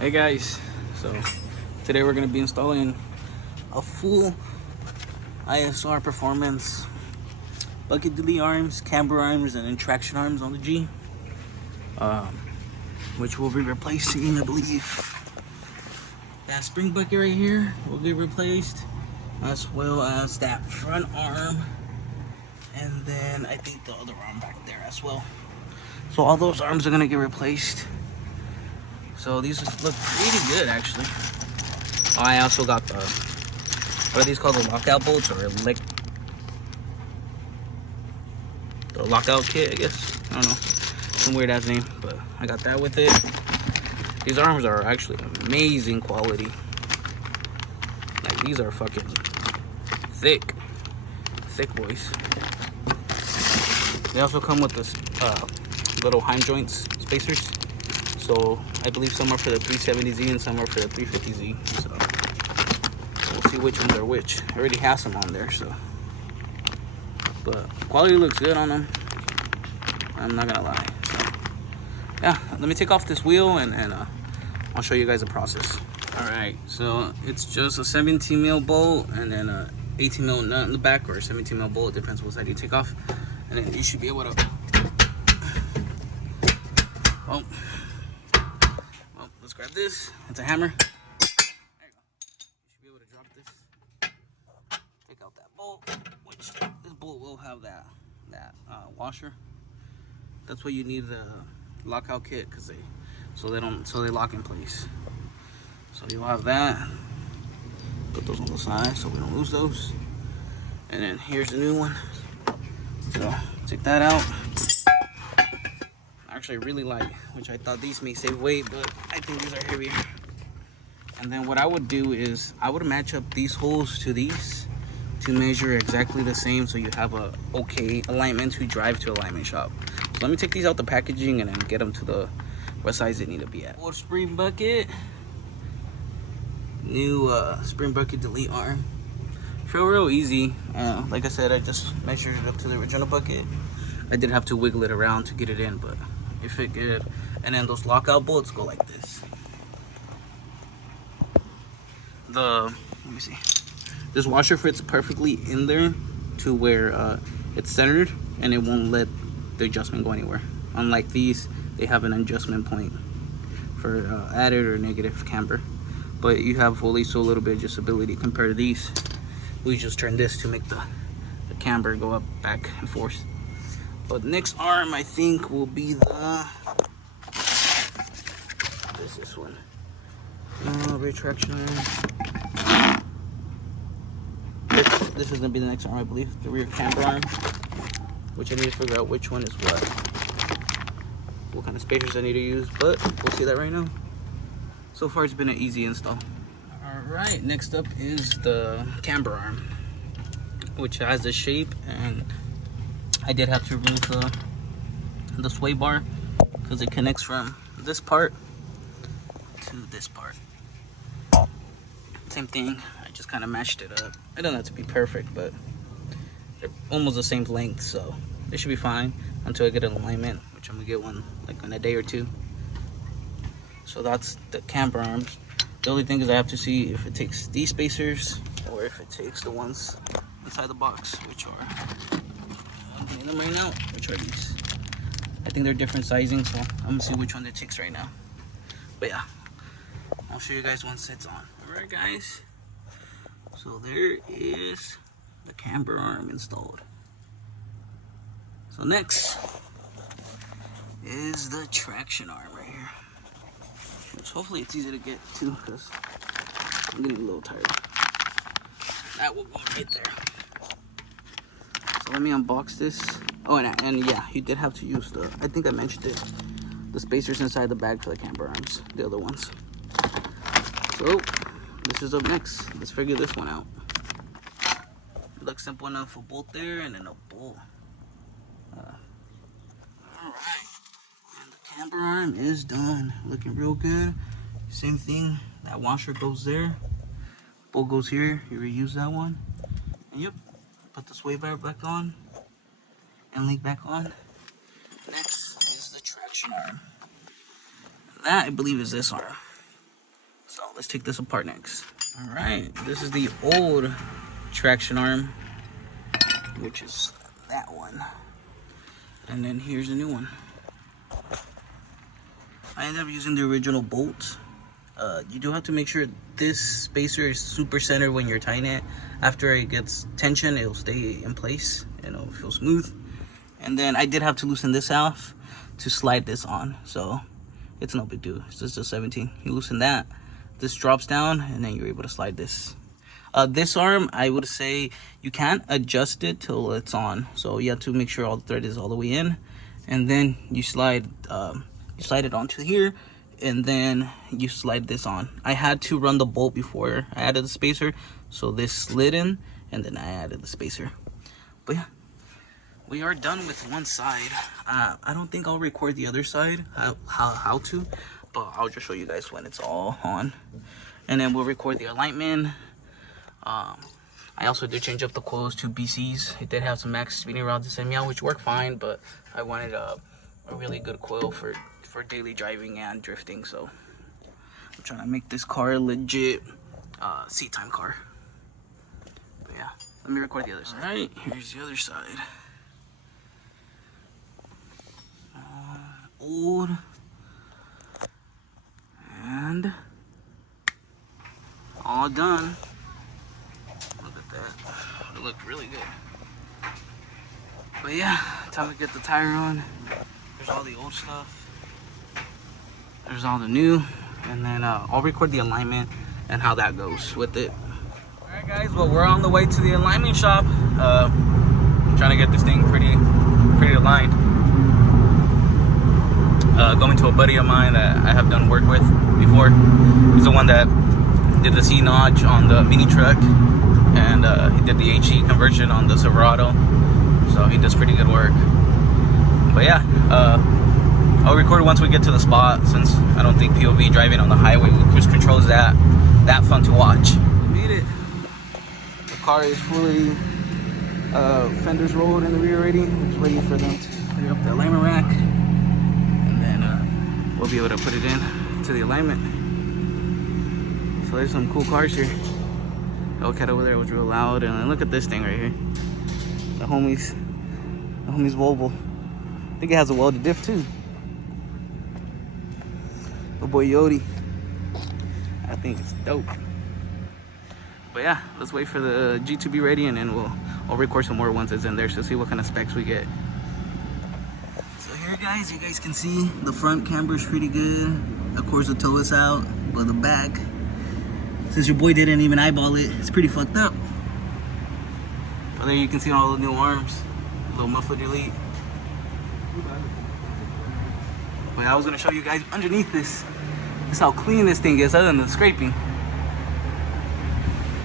Hey guys, so today we're going to be installing a full ISR performance bucket delete arms, camber arms, and then traction arms on the G, which will be replacing, I believe, that spring bucket right here will get replaced, as well as that front arm, and then I think the other arm back there as well. So all those arms are going to get replaced. So these look pretty good, actually. Oh, I also got the, what are these called? The lockout bolts, or the lockout kit, I guess. I don't know, some weird ass name, but I got that with it. These arms are actually amazing quality. Like, these are fucking thick boys. They also come with this little hand joints spacers. So I believe some are for the 370Z and some are for the 350Z. So we'll see which ones are which. I already have some on there, so. But quality looks good on them, I'm not gonna lie. So, yeah, let me take off this wheel and I'll show you guys the process. All right, so it's just a 17 mil bolt and then a 18 mil nut in the back, or a 17 mil bolt, depends what side you take off. And then you should be able to, well, let's grab this. It's a hammer. There you go. You should be able to drop this. Take out that bolt, which this bolt will have that washer. That's what you need the lockout kit, because so they lock in place. So you'll have that. Put those on the side so we don't lose those. And then here's the new one. So take that out. Actually really light, which I thought these may save weight, but I think these are heavier. And then what I would do is I would match up these holes to these to measure exactly the same, so you have a okay alignment to drive to alignment shop. So let me take these out the packaging and then get them to the what size they need to be at. Old spring bucket, new spring bucket delete arm. Feel real easy. Like I said, I just measured it up to the original bucket. I did have to wiggle it around to get it in, but it fit good. And then those lockout bolts go like this. Let me see. This washer fits perfectly in there to where it's centered and it won't let the adjustment go anywhere. Unlike these, they have an adjustment point for added or negative camber. But you have at least a little bit of adjustability compared to these. We just turn this to make the camber go up, back, and forth. But next arm, I think, will be this one. Retraction arm. This is gonna be the next arm, I believe, the rear camber arm, which I need to figure out which one is what kind of spacers I need to use, but we'll see that right now. So far, it's been an easy install. All right, next up is the camber arm, which has the shape, and I did have to remove the sway bar because it connects from this part to this part. Same thing, I just kind of matched it up. I don't have to be perfect, but they're almost the same length, so they should be fine until I get an alignment, which I'm gonna get one like in a day or two. So that's the camber arms. The only thing is I have to see if it takes these spacers or if it takes the ones inside the box, which are, I'm getting them right now, which are these. I think they're different sizing, so I'm gonna see which one it takes right now. But yeah, I'll show you guys once it's on. All right, guys. So there is the camber arm installed. So next is the traction arm right here. Which hopefully it's easy to get to, because I'm getting a little tired. That will go right there. So let me unbox this. Oh, and yeah, you did have to use I think I mentioned it, the spacers inside the bag for the camber arms, the other ones. So this is up next. Let's figure this one out. It looks simple enough, a bolt there and then a bolt. Alright, and the camber arm is done. Looking real good. Same thing, that washer goes there, bolt goes here, you reuse that one. And yep, put the sway bar back on and link back on. Next is the traction arm. That, I believe, is this arm. So let's take this apart next. All right, this is the old traction arm, which is that one. And then here's the new one. I ended up using the original bolts. You do have to make sure this spacer is super centered when you're tightening it. After it gets tension, it'll stay in place and it'll feel smooth. And then I did have to loosen this off to slide this on. So it's no big deal. It's just a 17. You loosen that, this drops down, and then you're able to slide this. This arm, I would say you can't adjust it till it's on. So you have to make sure all the thread is all the way in, and then you slide it onto here, and then you slide this on. I had to run the bolt before I added the spacer, so this slid in, and then I added the spacer. But yeah, we are done with one side. I don't think I'll record the other side, how to, but I'll just show you guys when it's all on. And then we'll record the alignment. I also did change up the coils to BCs. It did have some max speeding rods to send me out, which worked fine, but I wanted a really good coil for daily driving and drifting. So I'm trying to make this car a legit seat time car. But yeah, let me record the other side. All right, here's the other side. Old and all done. Look at that, it looked really good. But yeah, time to get the tire on. There's all the old stuff, there's all the new, and then I'll record the alignment and how that goes with it. All right guys, well, we're on the way to the alignment shop. Trying to get this thing pretty aligned. Going to a buddy of mine that I have done work with before. He's the one that did the C notch on the mini truck, and he did the HE conversion on the Silverado, so he does pretty good work. But yeah, I'll record once we get to the spot, since I don't think POV driving on the highway with cruise control is that fun to watch. We made it. The car is fully fenders rolled in the rear already. We're just waiting for them to clear up the alignment rack, we'll be able to put it in to the alignment. So there's some cool cars here. The Hellcat over there was real loud, and then look at this thing right here. The homie's Volvo. I think it has a welded diff too. The boy Yodi. I think it's dope. But yeah, let's wait for the G to be ready, and then I'll record some more once it's in there to see what kind of specs we get. So here guys, you guys can see the front camber is pretty good. Of course the toe is out, but the back, since your boy didn't even eyeball it, it's pretty fucked up. But there you can see all the new arms, little muffler delete. But I was gonna show you guys underneath this. This is how clean this thing is, other than the scraping.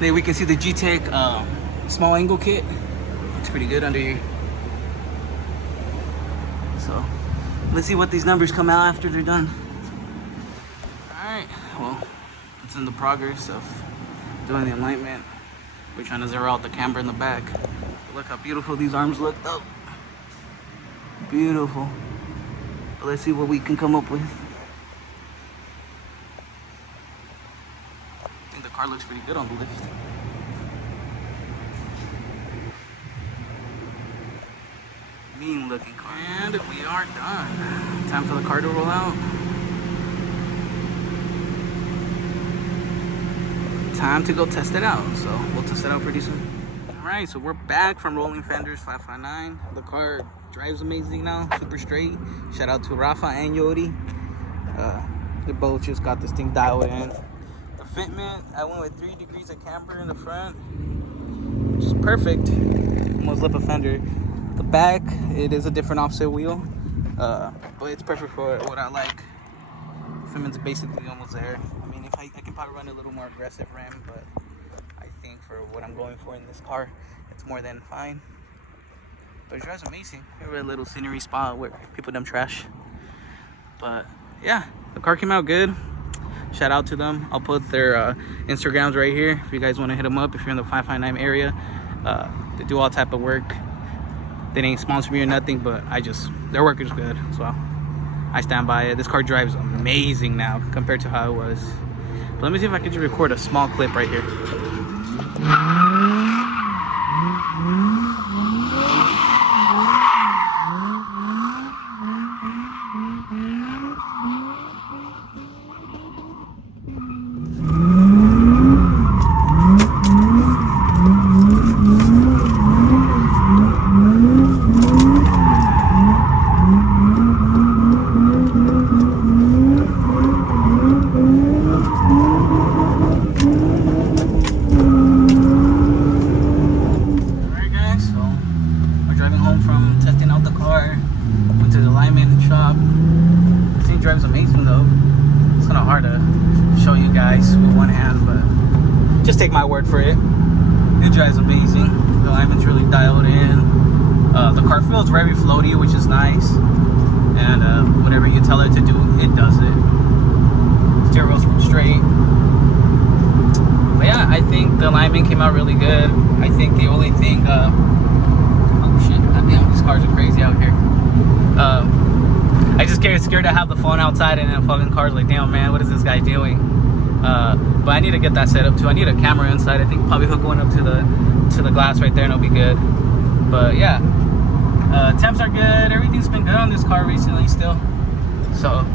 There we can see the G-Tech small angle kit. Looks pretty good under here. So let's see what these numbers come out after they're done. Alright, well, it's in the progress of doing the alignment. We're trying to zero out the camber in the back. Look how beautiful these arms look though. Beautiful. But let's see what we can come up with. I think the car looks pretty good on the lift. Mean looking car. And we are done. Time for the car to roll out. Time to go test it out. So we'll test it out pretty soon. Alright, so we're back from rolling fenders 559. The car drives amazing now, super straight. Shout out to Rafa and Yodi. They both just got this thing dialed in. The fitment, I went with 3 degrees of camber in the front, which is perfect. Almost lip a fender. The back, it is a different offset wheel, but it's perfect for what I like. Fitment's basically almost there. I mean, if I can probably run a little more aggressive rim, but I think for what I'm going for in this car, it's more than fine. But it drives amazing. Every little scenery spot where people dump trash. But yeah, the car came out good. Shout out to them. I'll put their Instagrams right here if you guys want to hit them up if you're in the 559 area. They do all type of work. They didn't sponsor me or nothing, but their work is good, so I stand by it. This car drives amazing now compared to how it was. But let me see if I can just record a small clip right here. Drives amazing though. It's kind of hard to show you guys with one hand, but just take my word for it. It drives amazing. The alignment's really dialed in. The car feels very floaty, which is nice. And whatever you tell it to do, it does it. Steer wheel's straight. But yeah, I think the alignment came out really good. I think the only thing, oh shit, goddamn, these cars are crazy out here. I just get scared to have the phone outside and then fucking cars like, damn man, what is this guy doing? But I need to get that set up too. I need a camera inside. I think probably hook one up to the glass right there and it'll be good. But yeah, temps are good. Everything's been good on this car recently still. So